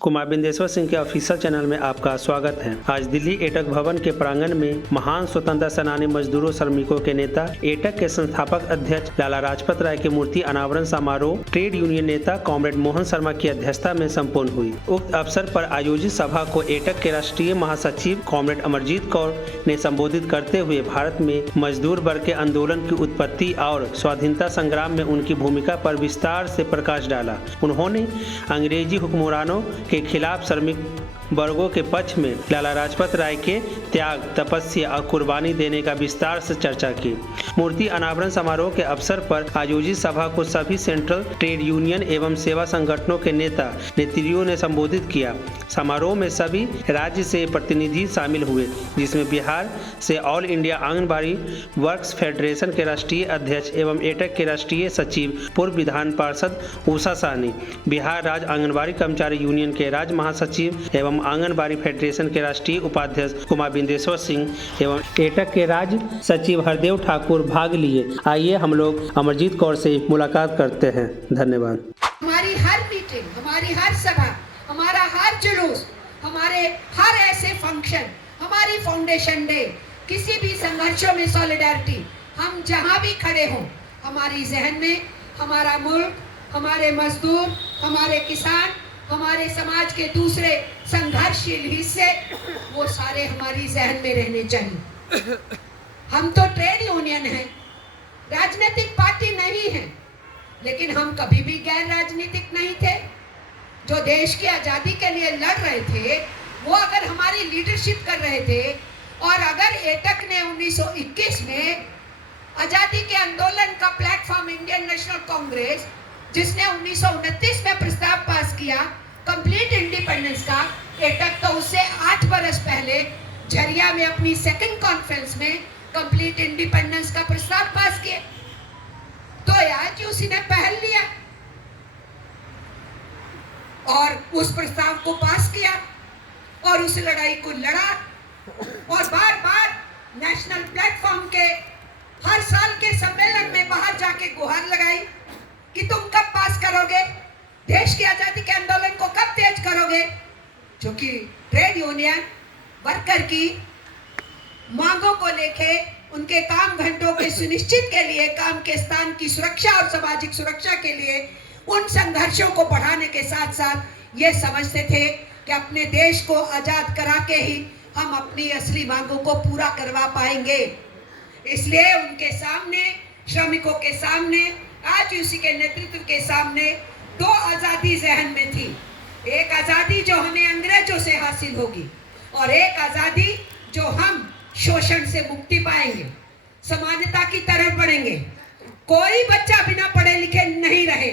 कुमार बिंदेश्वर सिंह के official channel में आपका स्वागत है। आज दिल्ली एटक भवन के प्रांगण में महान स्वतंत्रता सेनानी मजदूरों श्रमिकों के नेता एटक के संस्थापक अध्यक्ष लाला लाजपत राय की मूर्ति अनावरण समारोह ट्रेड यूनियन नेता कॉमरेड मोहन शर्मा की अध्यक्षता में संपन्न हुई। उक्त अवसर पर आयोजित सभा को एटक के राष्ट्रीय महासचिव कॉमरेड अमरजीत कौर ने संबोधित करते हुए भारत में मजदूर वर्ग के आंदोलन की उत्पत्ति और स्वाधीनता संग्राम में उनकी भूमिका पर विस्तार से प्रकाश डाला। उन्होंने अंग्रेजी हुक्मरानों के खिलाफ श्रमिक वर्गों के पक्ष में लाला लाजपत राय के त्याग, तपस्या और कुर्बानी देने का विस्तार से चर्चा की। मूर्ति अनावरण समारोह के अवसर पर आयोजित सभा को सभी सेंट्रल ट्रेड यूनियन एवं सेवा संगठनों के नेता नेत्रियों ने संबोधित किया। समारोह में सभी राज्य से प्रतिनिधि शामिल हुए, जिसमें बिहार से all India anganwadi works federation के राष्ट्रीय अध्यक्ष एवं एटक के राष्ट्रीय सचिव पूर्व विधान पार्षद उषा साहनी, बिहार राज्य आंगनबाड़ी कर्मचारी यूनियन के राज्य महासचिव एवं आंगनबाड़ी फेडरेशन के राष्ट्रीय उपाध्यक्ष कुमार बिंदेश्वर सिंह एवं एटक के राज्य सचिव हरदेव ठाकुर भाग लिए। आइए हम लोग अमरजीत कौर से मुलाकात करते हैं। धन्यवाद। हमारी हर मीटिंग, हमारी हर सभा, हमारा हर जुलूस, हमारे हर ऐसे फंक्शन, हमारी फाउंडेशन डे, किसी भी संघर्षों में सॉलिडारिटी, हम जहाँ भी खड़े हों, हमारी जहन में हमारा मुल्क, हमारे मजदूर, हमारे किसान, हमारे समाज के दूसरे संघर्षशील हिस्से, वो सारे हमारी जहन में रहने चाहिए। हम तो ट्रेड यूनियन हैं, राजनीतिक पार्टी नहीं है, लेकिन हम कभी भी गैर राजनीतिक नहीं थे। जो देश की आज़ादी के लिए लड़ रहे थे, वो अगर हमारी लीडरशिप कर रहे थे, और अगर एटक ने 1921 में आज़ादी के आंदोलन का प्लेटफॉर्म इंडियन नेशनल कांग्रेस, जिसने 1929 में प्रस्ताव पास किया कंप्लीट इंडिपेंडेंस का, एटक तो उससे 8 बरस पहले झरिया में अपनी सेकंड कॉन्फ्रेंस में कंप्लीट इंडिपेंडेंस का प्रस्ताव पास किया। तो यार कि उसी ने पहल लिया और उस प्रस्ताव को पास किया और उस लड़ाई को लड़ा और बार बार नेशनल प्लेटफॉर्म के हर साल के सम्मेलन में बाहर जाके गुहार लगाई कि तुम कब पास करोगे, देश की आजादी के आंदोलन को कब तेज करोगे। क्योंकि ट्रेड यूनियन वर्कर की मांगों को लेके, उनके काम घंटों के सुनिश्चित के लिए, काम के स्थान की सुरक्षा और सामाजिक सुरक्षा के लिए उन संघर्षों को बढ़ाने के साथ साथ ये समझते थे कि अपने देश को आजाद करा के ही हम अपनी असली मांगों को पूरा करवा पाएंगे। इसलिए उनके सामने, श्रमिकों के सामने, आज उसी के नेतृत्व के सामने 2 आज़ादी जहन में थी। एक आज़ादी जो हमें अंग्रेजों से हासिल होगी और एक आज़ादी जो हम शोषण से मुक्ति पाएंगे, समानता की तरफ बढ़ेंगे। कोई बच्चा बिना पढ़े लिखे नहीं रहे,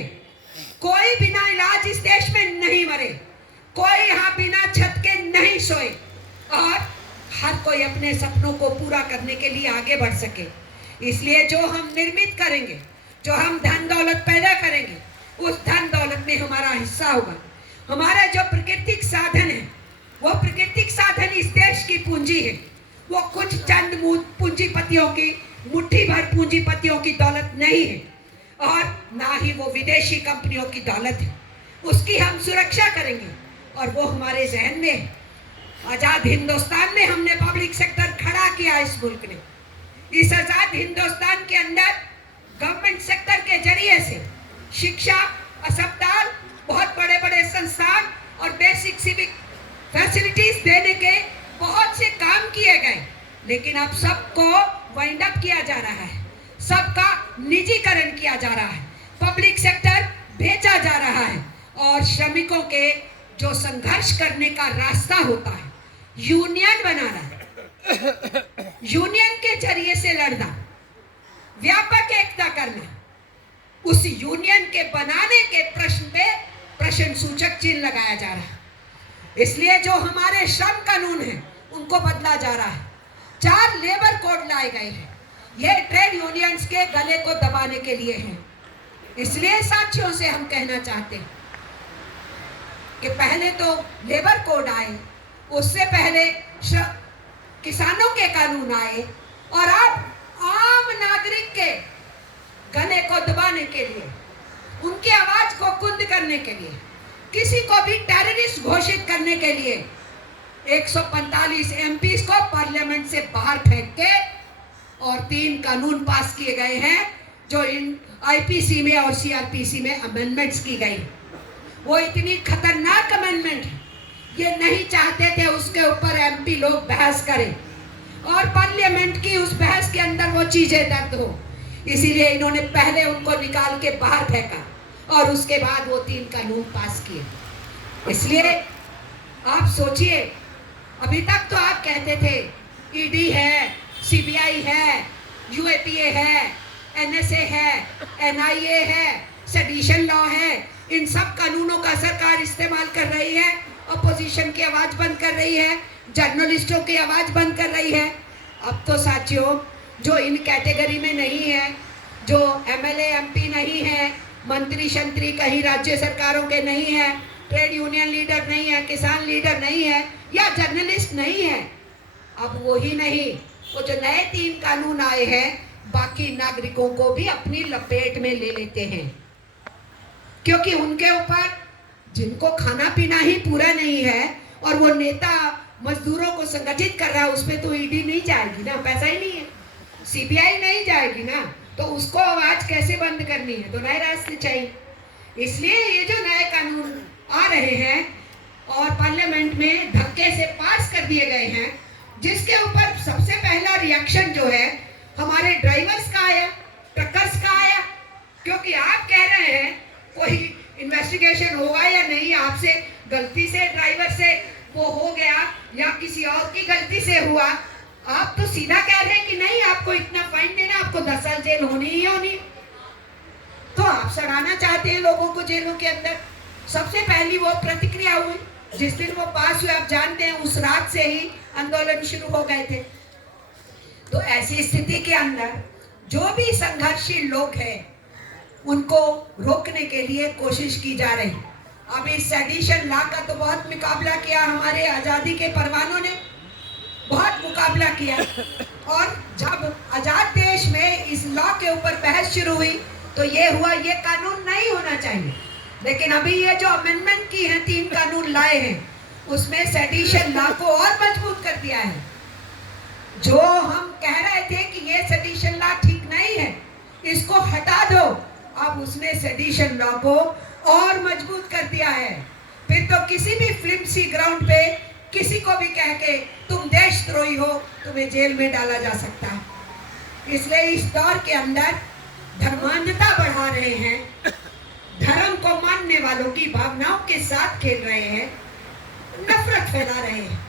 कोई बिना इलाज इस देश में नहीं मरे, कोई यहाँ बिना छत के नहीं सोए, और हर कोई अपने सपनों को पूरा करने के लिए आगे बढ़ सके। इसलिए जो हम निर्मित करेंगे, जो हम धन दौलत पैदा करेंगे, उस धन दौलत में हमारा हिस्सा होगा। हमारा जो प्राकृतिक साधन है, वो प्राकृतिक साधन इस देश की पूंजी है। वो कुछ चंद पूंजीपतियों की, मुट्ठी भर पूंजीपतियों की दौलत नहीं है, और ना ही वो विदेशी कंपनियों की दौलत है। उसकी हम सुरक्षा करेंगे और वो हमारे जहन में है। आजाद हिंदुस्तान में हमने पब्लिक सेक्टर खड़ा किया। इस मुल्क ने, इस आजाद हिंदुस्तान के अंदर गवर्नमेंट सेक्टर के जरिए से शिक्षा, अस्पताल, बहुत बड़े बड़े संस्थान और बेसिक सिविक फैसिलिटीज देने के बहुत से काम किए गए, लेकिन अब सबको वाइंड अप किया जा रहा है, सबका निजीकरण किया जा रहा है, पब्लिक सेक्टर बेचा जा रहा है, और श्रमिकों के जो संघर्ष करने का रास्ता होता है, यूनियन बनाना, यूनियन के जरिए से लड़ना, व्यापक एकता करना, उस यूनियन के बनाने के प्रश्न पे प्रश्न सूचक चिन्ह लगाया जा रहा है। इसलिए जो हमारे श्रम कानून हैं, उनको बदला जा रहा है। 4 लेबर कोड लाए गए हैं, ये ट्रेड यूनियंस के गले को दबाने के लिए हैं। इसलिए साथियों से हम कहना चाहते हैं कि पहले तो लेबर कोड आए, उससे पहले किसानों के कानून आए, और अब आम नागरिक के गले को दबाने के लिए, उनकी आवाज को कुंद करने के लिए किसी को भी टेररिस्ट घोषित करने के लिए 145 एमपीज को पार्लियामेंट से बाहर फेंक के और 3 कानून पास किए गए हैं जो इन आईपीसी में और सीआरपीसी में अमेंडमेंट्स की गई। वो इतनी खतरनाक अमेंडमेंट है, ये नहीं चाहते थे उसके ऊपर एमपी लोग बहस करें और पार्लियामेंट की उस बहस के अंदर वो चीजें दर्द हो, इसीलिए इन्होंने पहले उनको निकाल के बाहर फेंका और उसके बाद वो 3 कानून पास किए। इसलिए आप सोचिए, अभी तक तो आप कहते थे ईडी है, सीबीआई है, यूएपीए है, एनएसए है, एनआईए है, सेडिशन लॉ है, इन सब कानूनों का सरकार इस्तेमाल कर रही है, अपोजिशन की आवाज बंद कर रही है, जर्नलिस्टों की आवाज बंद कर रही है। अब तो साथियों, जो इन कैटेगरी में नहीं है, जो एमएलए एमपी नहीं है, मंत्री शंत्री कहीं राज्य सरकारों के नहीं है, ट्रेड यूनियन लीडर नहीं है, किसान लीडर नहीं है या जर्नलिस्ट नहीं है, अब वो ही नहीं, वो जो नए 3 कानून आए हैं बाकी नागरिकों को भी अपनी लपेट में ले लेते हैं, क्योंकि उनके ऊपर जिनको खाना पीना ही पूरा नहीं है और वो नेता मजदूरों को संगठित कर रहा है, उसमें तो ईडी नहीं जाएगी ना, पैसा ही नहीं है, सीबीआई नहीं जाएगी ना, तो उसको आवाज कैसे बंद करनी है, तो नए रास्ते चाहिए। इसलिए ये जो नए कानून आ रहे हैं और पार्लियामेंट में धक्के से पास कर दिए गए हैं, जिसके ऊपर सबसे पहला रिएक्शन जो है हमारे ड्राइवर्स का आया, ट्रकर्स का आया, क्योंकि आप कह रहे हैं कोई इन्वेस्टिगेशन होगा या नहीं, आपसे गलती से ड्राइवर से वो हो गया या किसी और की गलती से हुआ, आप तो सीधा कह रहे हैं कि नहीं आपको इतना फाइन देना, आपको 10 साल जेल होनी ही होनी। तो आप सड़ाना चाहते हैं लोगों को जेलों के अंदर। सबसे पहली वो प्रतिक्रिया हुई जिस दिन वो पास हुए, आप जानते हैं उस रात से ही आंदोलन शुरू हो गए थे। तो ऐसी स्थिति के अंदर जो भी संघर्षशील लोग हैं उनको रोकने के लिए कोशिश की जा रही। अभी सेडिशन लॉ का तो बहुत मुकाबला किया, हमारे आज़ादी के परवानों ने बहुत मुकाबला किया, और जब आज़ाद देश में इस लॉ के ऊपर बहस शुरू हुई तो ये हुआ ये कानून नहीं होना चाहिए। लेकिन अभी ये जो अमेंडमेंट की है, 3 कानून लाए हैं, उसमें सेडिशन लॉ को और मजबूत कर दिया है। जो हम कह रहे थे कि ये सेडिशन लॉ ठीक नहीं है, इसको हटा दो, अब उसने सेडिशन लॉ को और मजबूत कर दिया है। फिर तो किसी भी फ्लिम्सी ग्राउंड पे किसी को भी कह के तुम देशद्रोही हो, तुम्हें जेल में डाला जा सकता है। इसलिए इस दौर के अंदर धर्मांधता बढ़ा रहे हैं, धर्म को मानने वालों की भावनाओं के साथ खेल रहे हैं, नफरत फैला रहे हैं।